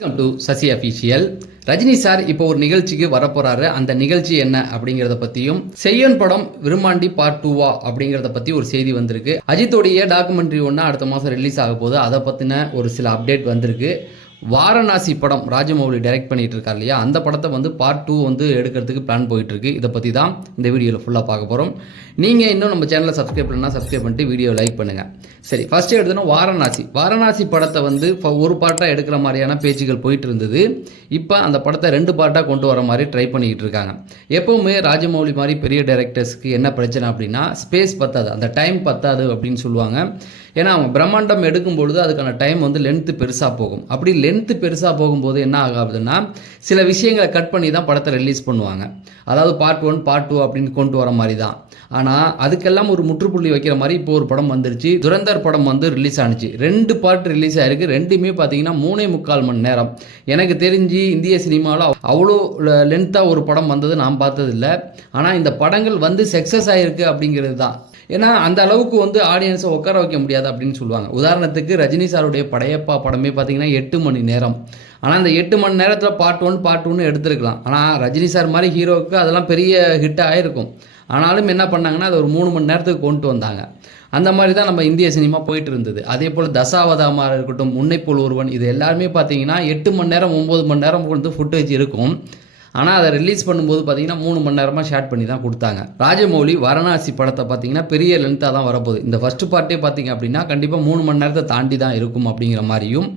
Welcome to Sasi official. Rajini sir இப்போ ஒரு நிகழ்ச்சிக்கு வரப்போறாரு. அந்த நிகழ்ச்சி என்ன அப்படிங்கிறத பற்றியும், செய்யன் படம் விருமாண்டி பார்ட் 2 அப்படிங்கிறத பற்றி ஒரு செய்தி வந்திருக்கு. அஜித்தோடைய டாக்குமெண்ட்ரி ஒன்று அடுத்த மாதம் ரிலீஸ் ஆக போகுது. அதை பற்றின ஒரு சில அப்டேட் வந்திருக்கு. வாரணாசி படம் ராஜமௌலி டைரக்ட் பண்ணிட்டு இருக்கார் இல்லையா, அந்த படத்தை பார்ட் 2 எடுக்கிறதுக்கு பிளான் போயிட்டு இருக்கு. இதை பற்றி தான் இந்த வீடியோவில் ஃபுல்லாக பார்க்க போகிறோம். நீங்கள் இன்னும் நம்ம சேனலை சப்ஸ்கிரைப் பண்ணால் சப்ஸ்கிரைப் பண்ணிட்டு வீடியோ லைக் பண்ணுங்கள். சரி, ஃபர்ஸ்ட் எடுத்தோன்னா வாரணாசி படத்தை ஒரு பார்ட்டாக எடுக்கிற மாதிரியான பேச்சுகள் போயிட்டு இருந்தது. இப்போ அந்த படத்தை 2 பார்ட்டாக கொண்டு வர மாதிரி ட்ரை பண்ணிக்கிட்டு இருக்காங்க. எப்போவுமே ராஜமௌலி மாதிரி பெரிய டைரக்டர்ஸ்க்கு என்ன பிரச்சனை அப்படின்னா, ஸ்பேஸ் பத்தாது, அந்த டைம் பத்தாது அப்படின்னு சொல்லுவாங்க. ஏன்னா அவங்க பிரம்மாண்டம் எடுக்கும்பொழுது அதுக்கான டைம் லென்த்து பெருசாக போகும். அப்படி லென்த்து பெருசாக போகும்போது என்ன ஆகாதுன்னா, சில விஷயங்களை கட் பண்ணி தான் படத்தை ரிலீஸ் பண்ணுவாங்க. அதாவது பார்ட் 1 பார்ட் 2 அப்படின்னு கொண்டு வர மாதிரி தான். ஆனால் அதுக்கெல்லாம் ஒரு முற்றுப்புள்ளி வைக்கிற மாதிரி இப்போ ஒரு படம் வந்துருச்சு. துரந்தர் படம் ரிலீஸ் ஆனிச்சு. 2 பார்ட் ரிலீஸ் ஆகிருக்கு. ரெண்டுமே பார்த்தீங்கன்னா 3.25 மணி நேரம். எனக்கு தெரிஞ்சு இந்திய சினிமாவில் அவ்வளோ லென்த்தாக ஒரு படம் வந்தது நான் பார்த்ததில்லை. ஆனால் இந்த படங்கள் சக்ஸஸ் ஆகிருக்கு அப்படிங்கிறது தான். ஏன்னா அந்த அளவுக்கு ஆடியன்ஸை உட்கார வைக்க முடியாது அப்படின்னு சொல்லுவாங்க. உதாரணத்துக்கு ரஜினி சாருடைய படையப்பா படமே பார்த்தீங்கன்னா 8 மணி நேரம். ஆனால் அந்த 8 மணி நேரத்தில் பார்ட் 1 பார்ட் 2 எடுத்துருக்கலாம். ஆனால் ரஜினி சார் மாதிரி ஹீரோவுக்கு அதெல்லாம் பெரிய ஹிட் ஆகிருக்கும். ஆனாலும் என்ன பண்ணாங்கன்னா அதை ஒரு 3 மணி நேரத்துக்கு கொண்டு வந்தாங்க. அந்த மாதிரி தான் நம்ம இந்திய சினிமா போயிட்டு இருந்தது. அதே போல் தசாவதாமாக இருக்கட்டும், உன்னைப்போல் ஒருவன், இது எல்லாருமே பார்த்தீங்கன்னா 8 மணி நேரம் 9 மணி நேரம் ஃபுட்டேஜ் இருக்கும். ஆனால் அதை ரிலீஸ் பண்ணும்போது பார்த்தீங்கன்னா 3 மணி நேரமாக ஷேர் பண்ணி தான் கொடுத்தாங்க. ராஜமௌலி வாரணாசி படத்தை பார்த்தீங்கன்னா பெரிய லென்த்தாக தான் வரப்போகுது. இந்த ஃபர்ஸ்ட் பார்ட்டே பார்த்தீங்க அப்படின்னா கண்டிப்பாக 3 மணி நேரத்தை தாண்டி தான் இருக்கும் அப்படிங்கிற மாதிரியும்,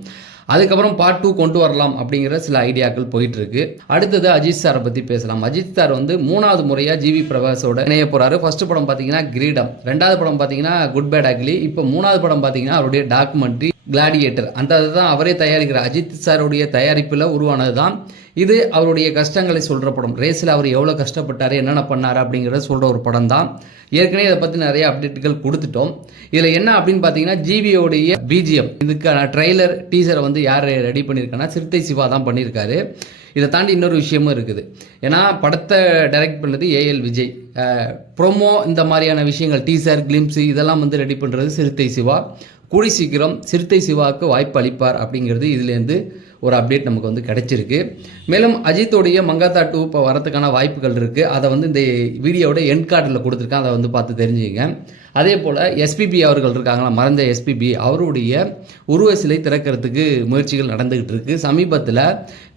அதுக்கப்புறம் பார்ட் 2 கொண்டு வரலாம் அப்படிங்கிற சில ஐடியாக்கள் போயிட்டு இருக்கு. அடுத்தது அஜித் சாரை பற்றி பேசலாம். அஜித் சார் 3வது முறையாக ஜிவி பிரகாஷோட இணைய போகிறாரு. ஃபர்ஸ்ட் படம் பார்த்தீங்கன்னா கிரீடம், 2வது படம் பார்த்தீங்கன்னா குட் பேட் அக்லி, இப்போ 3வது படம் பார்த்தீங்கன்னா அவருடைய டாக்குமெண்ட்ரி கிளாடியேட்டர். அந்த தான் அவரே தயாரிக்கிறார். அஜித் சாருடைய தயாரிப்பில் உருவானது தான் இது. அவருடைய கஷ்டங்களை சொல்கிற படம். ரேஸில் அவர் எவ்வளோ கஷ்டப்பட்டார், என்னென்ன பண்ணார் அப்படிங்கிறத சொல்கிற ஒரு படம் தான். ஏற்கனவே இதை பற்றி நிறைய அப்டேட்டுகள் கொடுத்துட்டோம். இதில் என்ன அப்படின்னு பார்த்தீங்கன்னா, ஜிவியோடைய பிஜிஎம், இதுக்கான ட்ரெய்லர் டீசரை யார் ரெடி பண்ணியிருக்காங்கன்னா சிறுத்தை சிவா தான் பண்ணியிருக்காரு. இதை தாண்டி இன்னொரு விஷயமும் இருக்குது. ஏன்னா படத்தை டைரக்ட் பண்ணது ஏஎல் விஜய். ப்ரோமோ இந்த மாதிரியான விஷயங்கள், டீசர் கிளிம்ஸு இதெல்லாம் ரெடி பண்ணுறது சிறுத்தை சிவா. கூடி சீக்கிரம் சிறுத்தை சிவாவுக்கு வாய்ப்பு அளிப்பார் அப்படிங்கிறது இதுலேருந்து ஒரு அப்டேட் நமக்கு கிடைச்சிருக்கு. மேலும் அஜித்தோடைய மங்காத்தா 2 இப்போ வரதுக்கான வாய்ப்புகள் இருக்குது. அதை இந்த வீடியோவோட எண்ட் கார்டில் கொடுத்துருக்கேன். அதை பார்த்து தெரிஞ்சுங்க. அதே போல் எஸ்பிபி அவர்கள் இருக்காங்களா, மறைந்த எஸ்பிபி, அவருடைய உருவ சிலை திறக்கிறதுக்கு முயற்சிகள் நடந்துக்கிட்டு இருக்குது. சமீபத்தில்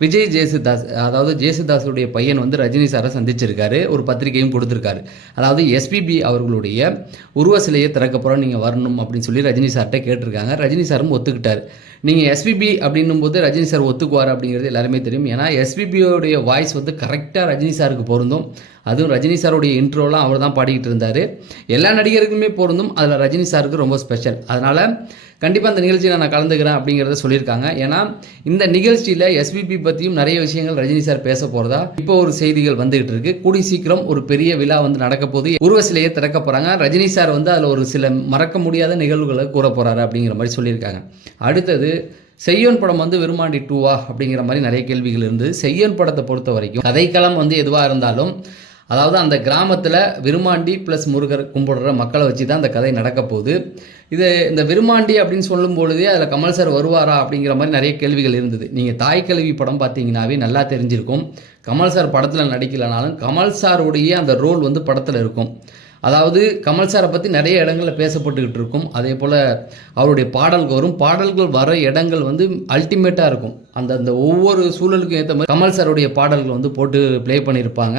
விஜய் ஜேசுதாஸ், அதாவது ஜேசுதாஸுடைய பையன் ரஜினி சாரை சந்திச்சிருக்காரு. ஒரு பத்திரிகையும் கொடுத்துருக்காரு. அதாவது எஸ்பிபி அவர்களுடைய உருவ சிலையை திறக்க போகிறோம், நீங்கள் வரணும் அப்படின்னு சொல்லி ரஜினி சார்கிட்ட கேட்டிருக்காங்க. ரஜினி சாரும் ஒத்துக்கிட்டார். நீங்கள் எஸ்பிபி அப்படின்னும் போது ரஜினி சார் ஒத்துக்குவார் அப்படிங்கிறது எல்லாருமே தெரியும். ஏன்னா எஸ்பிபியோடைய வாய்ஸ் கரெக்டாக ரஜினி சாருக்கு பொருந்தும். அதுவும் ரஜினி சாருடைய இன்ட்ரோலாம் அவர் தான் பாடிக்கிட்டு இருந்தார். எல்லா நடிகருக்குமே பொருந்தும், அதில் ரஜினி சாருக்கு ரொம்ப ஸ்பெஷல். அதனால் கண்டிப்பாக அந்த நிகழ்ச்சியில் நான் கலந்துக்கிறேன் அப்படிங்கிறத சொல்லியிருக்காங்க. ஏன்னா இந்த நிகழ்ச்சியில் எஸ்பிபி பற்றியும் நிறைய விஷயங்கள் ரஜினி சார் பேச போகிறதா இப்போ ஒரு செய்திகள் வந்துகிட்டு இருக்கு. கூடி சீக்கிரம் ஒரு பெரிய விழா நடக்க போது, உருவ சிலையை திறக்க போகிறாங்க. ரஜினி சார் அதில் ஒரு சில மறக்க முடியாத நிகழ்வுகளை கூற போகிறாரு அப்படிங்கிற மாதிரி சொல்லியிருக்காங்க. அடுத்தது செய்யன் படம் விருமாண்டி 2 அப்படிங்கிற மாதிரி நிறைய கேள்விகள் இருந்து. செய்யன் படத்தை பொறுத்த வரைக்கும் கதைக்களம் எதுவாக இருந்தாலும், அதாவது அந்த கிராமத்தில் விருமாண்டி ப்ளஸ் முருகர் கும்பிடுற மக்களை வச்சு தான் அந்த கதை நடக்க போகுது. இந்த விருமாண்டி அப்படின்னு சொல்லும் பொழுதே அதில் கமல் சார் வருவாரா அப்படிங்கிற மாதிரி நிறைய கேள்விகள் இருந்தது. நீங்கள் தாய் கல்வி படம் பார்த்தீங்கன்னாவே நல்லா தெரிஞ்சிருக்கும். கமல் சார் படத்தில் நடிக்கலனாலும் கமல் சாருடைய அந்த ரோல் படத்தில் இருக்கும். அதாவது கமல் சாரை பற்றி நிறைய இடங்களில் பேசப்பட்டுக்கிட்டு இருக்கும். அதே போல் அவருடைய பாடல்கள் வர இடங்கள் அல்டிமேட்டாக இருக்கும். அந்த ஒவ்வொரு சூழலுக்கும் ஏற்ற மாதிரி கமல் சாருடைய பாடல்கள் போட்டு ப்ளே பண்ணியிருப்பாங்க.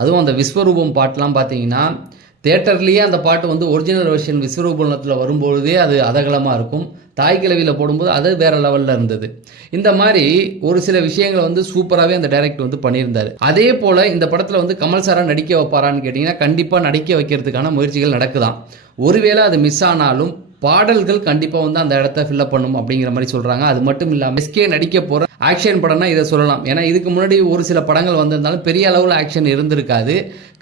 அதுவும் அந்த விஸ்வரூபம் பாட்டெலாம் பார்த்தீங்கன்னா தேட்டர்லேயே அந்த பாட்டு ஒரிஜினல் வெர்ஷன் விஸ்வரூபத்தில் வரும்பொழுதே அது அதகலமாக இருக்கும். தாய் கிழவியில் போடும்போது அது வேறு லெவலில் இருந்தது. இந்த மாதிரி ஒரு சில விஷயங்களை சூப்பராகவே அந்த டைரக்டர் பண்ணியிருந்தார். அதே போல் இந்த படத்தில் கமல் சாரா நடிக்க வைப்பாரான்னு கேட்டிங்கன்னா கண்டிப்பாக நடிக்க வைக்கிறதுக்கான முயற்சிகள் நடக்குதான். ஒருவேளை அது மிஸ் ஆனாலும் பாடல்கள் கண்டிப்பாக அந்த இடத்த ஃபில்லப் பண்ணும் அப்படிங்கிற மாதிரி சொல்கிறாங்க. அது மட்டும் இல்லாமல் எஸ்கே நடிக்க போகிற ஆக்ஷன் படம்னா இதை சொல்லலாம். ஏன்னா இதுக்கு முன்னாடி ஒரு சில படங்கள் வந்திருந்தாலும் பெரிய அளவில் ஆக்ஷன் இருந்திருக்காது,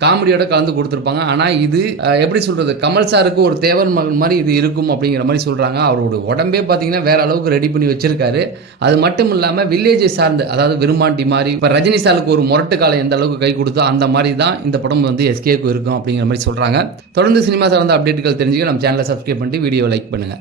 காமெடியோட கலந்து கொடுத்துருப்பாங்க. ஆனால் இது எப்படி சொல்கிறது, கமல் சாருக்கு ஒரு தேவர் மகன் மாதிரி இது இருக்கும் அப்படிங்கிற மாதிரி சொல்கிறாங்க. அவரோட உடம்பே பார்த்தீங்கன்னா வேற அளவுக்கு ரெடி பண்ணி வச்சிருக்காரு. அது மட்டும் இல்லாமல் வில்லேஜை சார்ந்து, அதாவது விருமாண்டி மாதிரி இப்போ ரஜினி சாருக்கு ஒரு முரட்டு காலம் எந்த அளவுக்கு கை கொடுத்தோ அந்த மாதிரி தான் இந்த படம் எஸ்கேக்கு இருக்கும் அப்படிங்கிற மாதிரி சொல்கிறாங்க. தொடர்ந்து சினிமா சார்ந்த அப்டேட்டுகள் தெரிஞ்சுக்க நம்ம சேனலை சப்ஸ்கிரைப் பண்ணிட்டு வீடியோ லைக் பண்ணுங்கள்.